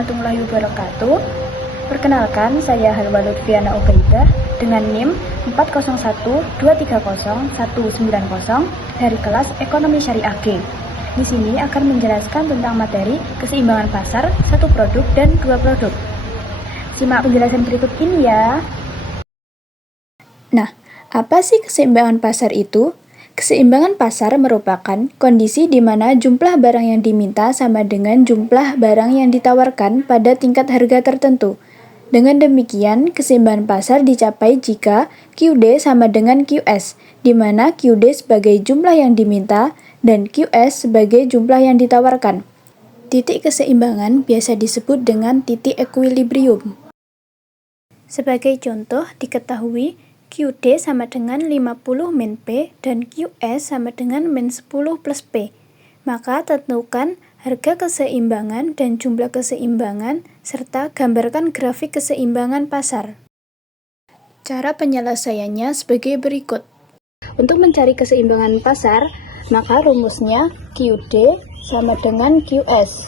warahmatullahi wabarakatuh. Perkenalkan, saya Halwa Lutfiana Ubaidah dengan NIM 4012301990 dari kelas Ekonomi Syariah G. Di sini akan menjelaskan tentang materi keseimbangan pasar, satu produk dan dua produk. Simak penjelasan berikut ini ya. Nah, apa sih keseimbangan pasar itu? Keseimbangan pasar merupakan kondisi di mana jumlah barang yang diminta sama dengan jumlah barang yang ditawarkan pada tingkat harga tertentu. Dengan demikian, keseimbangan pasar dicapai jika QD sama dengan QS, di mana QD sebagai jumlah yang diminta dan QS sebagai jumlah yang ditawarkan. Titik keseimbangan biasa disebut dengan titik equilibrium. Sebagai contoh, diketahui QD sama dengan 50 min P dan QS sama dengan min 10 plus P. Maka tentukan harga keseimbangan dan jumlah keseimbangan serta gambarkan grafik keseimbangan pasar. Cara penyelesaiannya sebagai berikut. Untuk mencari keseimbangan pasar, maka rumusnya QD sama dengan QS.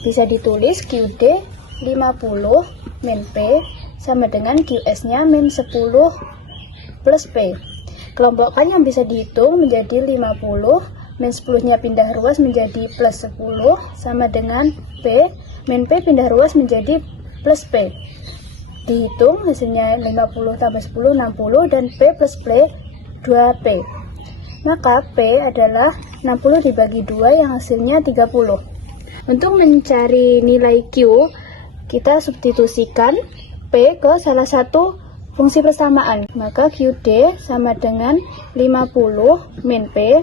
Bisa ditulis QD 50 min P sama dengan QS-nya min 10 plus P. Kelompokkan yang bisa dihitung menjadi 50, min 10-nya pindah ruas menjadi plus 10, sama dengan P, min P pindah ruas menjadi plus P. Dihitung hasilnya 50 tambah 10, 60, dan P plus P, 2P. Maka P adalah 60 dibagi 2 yang hasilnya 30. Untuk mencari nilai Q, kita substitusikan P ke salah satu fungsi persamaan, maka QD sama dengan 50 min P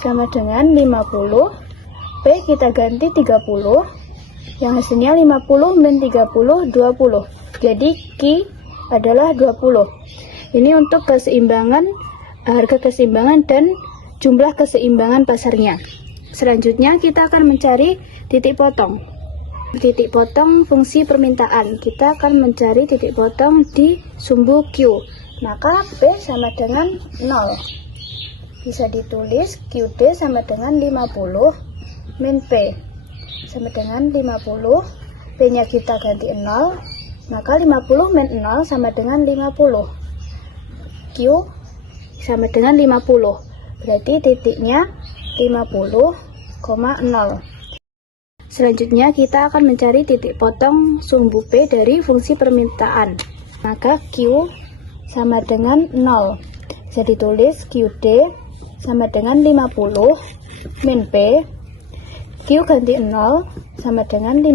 sama dengan 50, P kita ganti 30, yang hasilnya 50 min 30, 20. Jadi Q adalah 20. Ini untuk keseimbangan, harga keseimbangan dan jumlah keseimbangan pasarnya. Selanjutnya kita akan mencari titik potong. Titik potong fungsi permintaan, kita akan mencari titik potong di sumbu Q, maka P sama dengan 0. Bisa ditulis QD sama dengan 50 min P sama dengan 50, P nya kita ganti 0, maka 50 min 0 sama dengan 50, Q sama dengan 50, berarti titiknya 50,0. Selanjutnya kita akan mencari titik potong sumbu P dari fungsi permintaan. Maka Q sama dengan 0. Bisa ditulis QD sama dengan 50 min P. Q ganti 0 sama dengan 50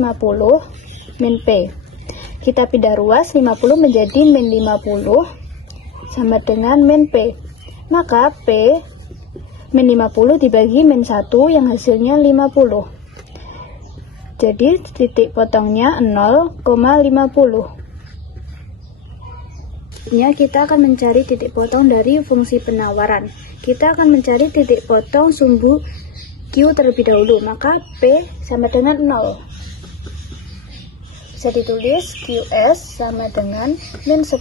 min P. Kita pindah ruas 50 menjadi min 50 sama dengan min P. Maka P min 50 dibagi min 1 yang hasilnya 50. Jadi titik potongnya 0,50. Ya, kita akan mencari titik potong dari fungsi penawaran. Kita akan mencari titik potong sumbu Q terlebih dahulu, maka P sama dengan 0. Bisa ditulis QS sama dengan min 10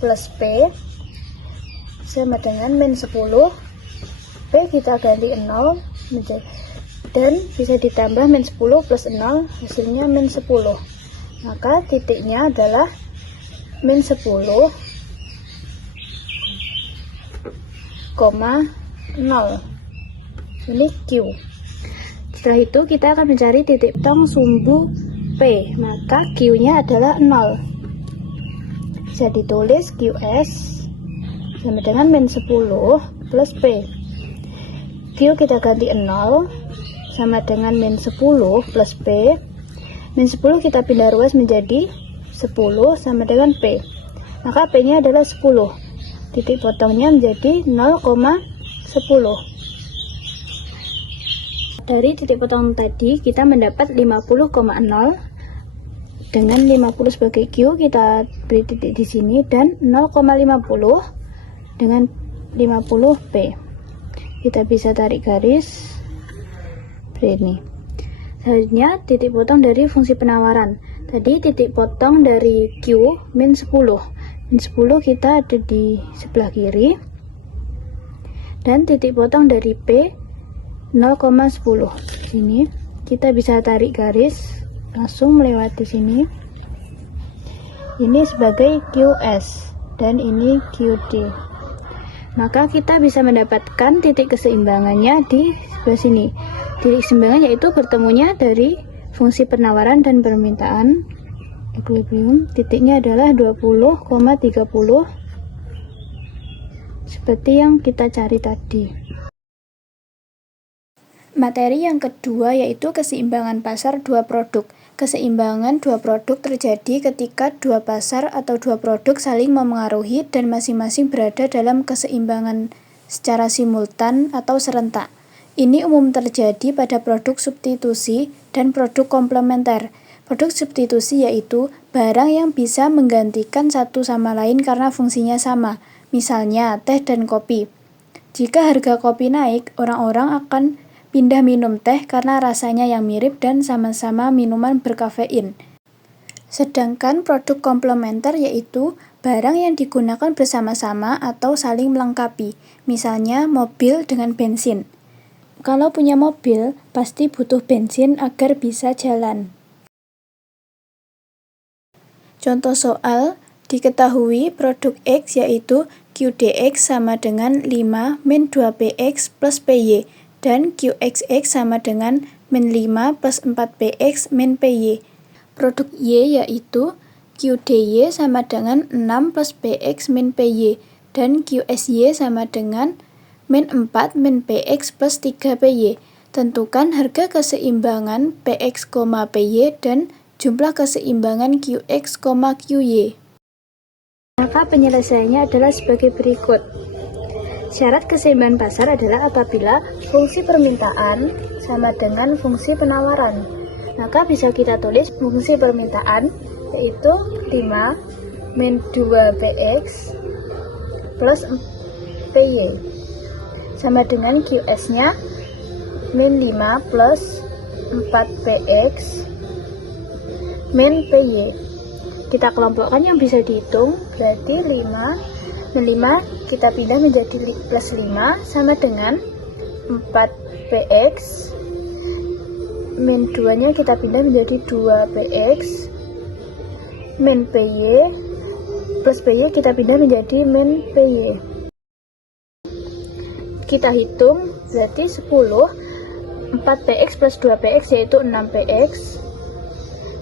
plus P sama dengan min 10. P kita ganti 0 menjadi, dan bisa ditambah min 10 plus 0 hasilnya min 10, maka titiknya adalah min 10,0. Ini Q. Setelah itu kita akan mencari titik potong sumbu P, maka Q nya adalah 0. Bisa ditulis QS sama dengan min 10 plus P. Q kita ganti 0 sama dengan min 10 plus P. Min 10 kita pindah ruas menjadi 10 sama dengan P, maka P nya adalah 10. Titik potongnya menjadi 0,10. Dari titik potong tadi kita mendapat 50,0. Dengan 50 sebagai Q, kita beri titik di sini, dan 0,50 dengan 50 P. Kita bisa tarik garis ini. Selanjutnya titik potong dari fungsi penawaran. Tadi titik potong dari Q min 10. Min 10 kita ada di sebelah kiri. Dan titik potong dari P 0,10 sini. kita bisa tarik garis langsung melewati sini. Ini sebagai QS dan ini QD. Maka kita bisa mendapatkan titik keseimbangannya di sebelah sini. Titik keseimbangan yaitu bertemunya dari fungsi penawaran dan permintaan equilibrium. Titiknya adalah 20,30 seperti yang kita cari tadi. Materi yang kedua yaitu keseimbangan pasar dua produk. Keseimbangan dua produk terjadi ketika dua pasar atau dua produk saling memengaruhi dan masing-masing berada dalam keseimbangan secara simultan atau serentak. Ini umum terjadi pada produk substitusi dan produk komplementer. Produk substitusi yaitu barang yang bisa menggantikan satu sama lain karena fungsinya sama, misalnya teh dan kopi. Jika harga kopi naik, orang-orang akan pindah minum teh karena rasanya yang mirip dan sama-sama minuman berkafein. Sedangkan produk komplementer yaitu barang yang digunakan bersama-sama atau saling melengkapi, misalnya mobil dengan bensin. Kalau punya mobil, pasti butuh bensin agar bisa jalan. Contoh soal, diketahui produk X yaitu QDX sama dengan 5 min 2PX plus PY, dan QXX sama dengan min 5 plus 4PX min PY. Produk Y yaitu QDY sama dengan 6 plus PX min PY, dan QSY sama dengan min 4 min PX plus 3PY. Tentukan harga keseimbangan PX, PY dan jumlah keseimbangan QX, QY. Maka penyelesaiannya adalah sebagai berikut. Syarat keseimbangan pasar adalah apabila fungsi permintaan sama dengan fungsi penawaran. Maka bisa kita tulis fungsi permintaan yaitu 5 min 2PX plus PY sama dengan QS-nya min 5 plus 4PX min PY. Kita kelompokkan yang bisa dihitung, berarti 5 kita pindah menjadi plus 5 sama dengan 4PX min 2 nya kita pindah menjadi 2PX min PY plus PY kita pindah menjadi min PY. Kita hitung berarti 10 4PX plus 2PX yaitu 6PX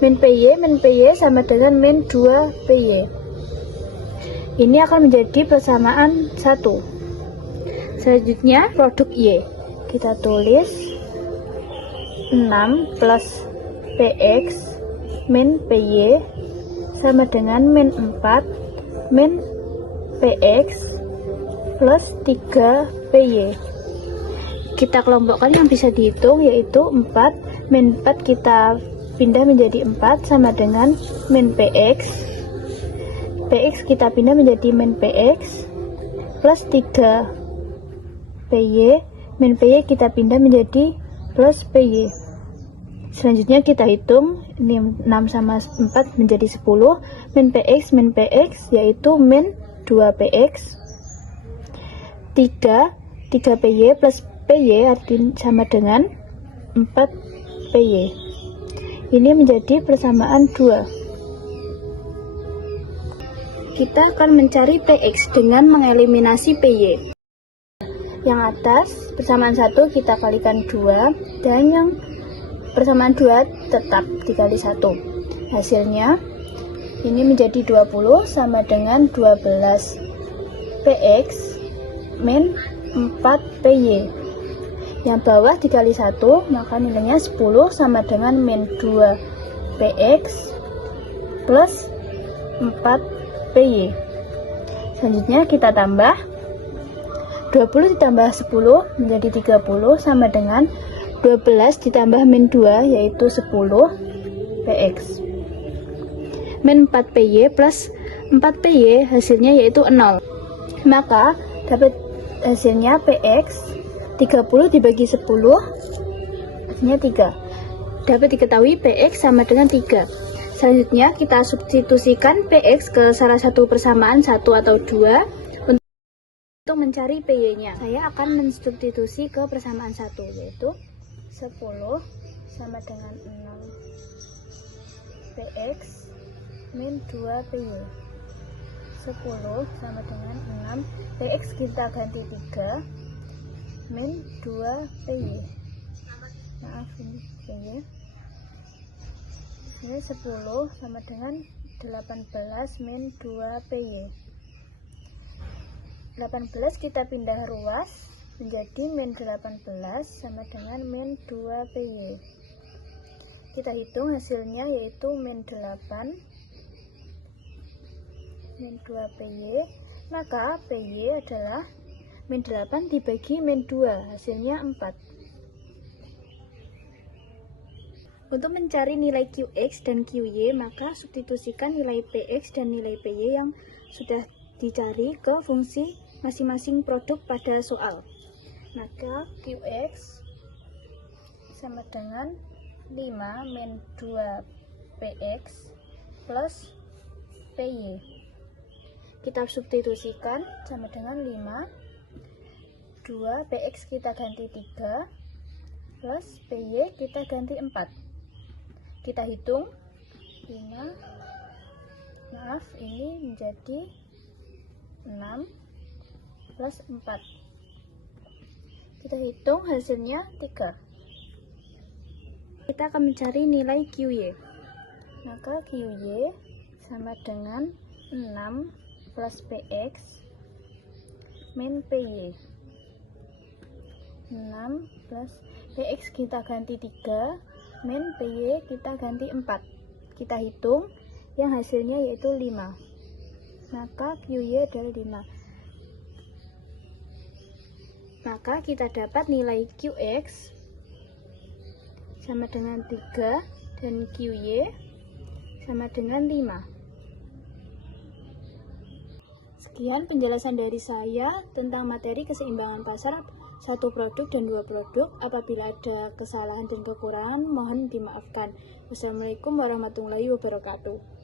min PY sama dengan min 2PY. Ini akan menjadi persamaan 1. Selanjutnya produk Y. Kita tulis 6 plus PX min PY sama dengan min 4 min PX plus 3PY. Kita kelompokkan yang bisa dihitung yaitu 4 min 4 kita pindah menjadi 4 sama dengan min PX. PX kita pindah menjadi min PX plus 3PY, min PY kita pindah menjadi plus PY. Selanjutnya kita hitung, ini 6 sama 4 menjadi 10, min PX yaitu min 2PX, 3PY plus PY artinya sama dengan 4PY. Ini menjadi persamaan 2. Kita akan mencari PX dengan mengeliminasi PY. Yang atas persamaan 1 kita kalikan 2 dan yang persamaan 2 tetap dikali 1. Hasilnya ini menjadi 20 sama dengan 12 PX min 4 PY. Yang bawah dikali 1 maka nilainya 10 sama dengan min 2 PX plus 4 PY. Selanjutnya kita tambah 20 ditambah 10 menjadi 30 sama dengan 12 ditambah min 2 yaitu 10 PX min 4 PY plus 4 PY hasilnya yaitu 0. Maka dapat hasilnya PX 30 dibagi 10 hasilnya 3. Dapat diketahui PX sama dengan 3. Selanjutnya kita substitusikan PX ke salah satu persamaan 1 atau 2 untuk mencari PY-nya. Saya akan mensubstitusi ke persamaan 1 yaitu 10 sama dengan 6px min 2py. 10 sama dengan 6px kita ganti 3 min 2py. Maaf, ini py. Ini 10 sama dengan 18 min 2py. 18 kita pindah ruas menjadi min 18 sama dengan min 2py. Kita hitung hasilnya yaitu min 8 min 2py, maka py adalah min 8 dibagi min 2, hasilnya 4. Untuk mencari nilai Qx dan Qy, maka substitusikan nilai Px dan nilai Py yang sudah dicari ke fungsi masing-masing produk pada soal. Maka Qx sama dengan 5 min 2px plus Py. Kita substitusikan sama dengan 5, 2px kita ganti 3 plus Py kita ganti 4. Kita hitung 5, maaf, ini menjadi 6 plus 4. Kita hitung hasilnya 3. Kita akan mencari nilai Qy. Maka Qy sama dengan 6 plus px min py. 6 plus px kita ganti 3 min py kita ganti 4. Kita hitung yang hasilnya yaitu 5. Maka Qy adalah 5. Maka kita dapat nilai Qx sama dengan 3 dan Qy sama dengan 5. Sekian penjelasan dari saya tentang materi keseimbangan pasar satu produk dan dua produk. Apabila ada kesalahan dan kekurangan, mohon dimaafkan. Wassalamualaikum warahmatullahi wabarakatuh.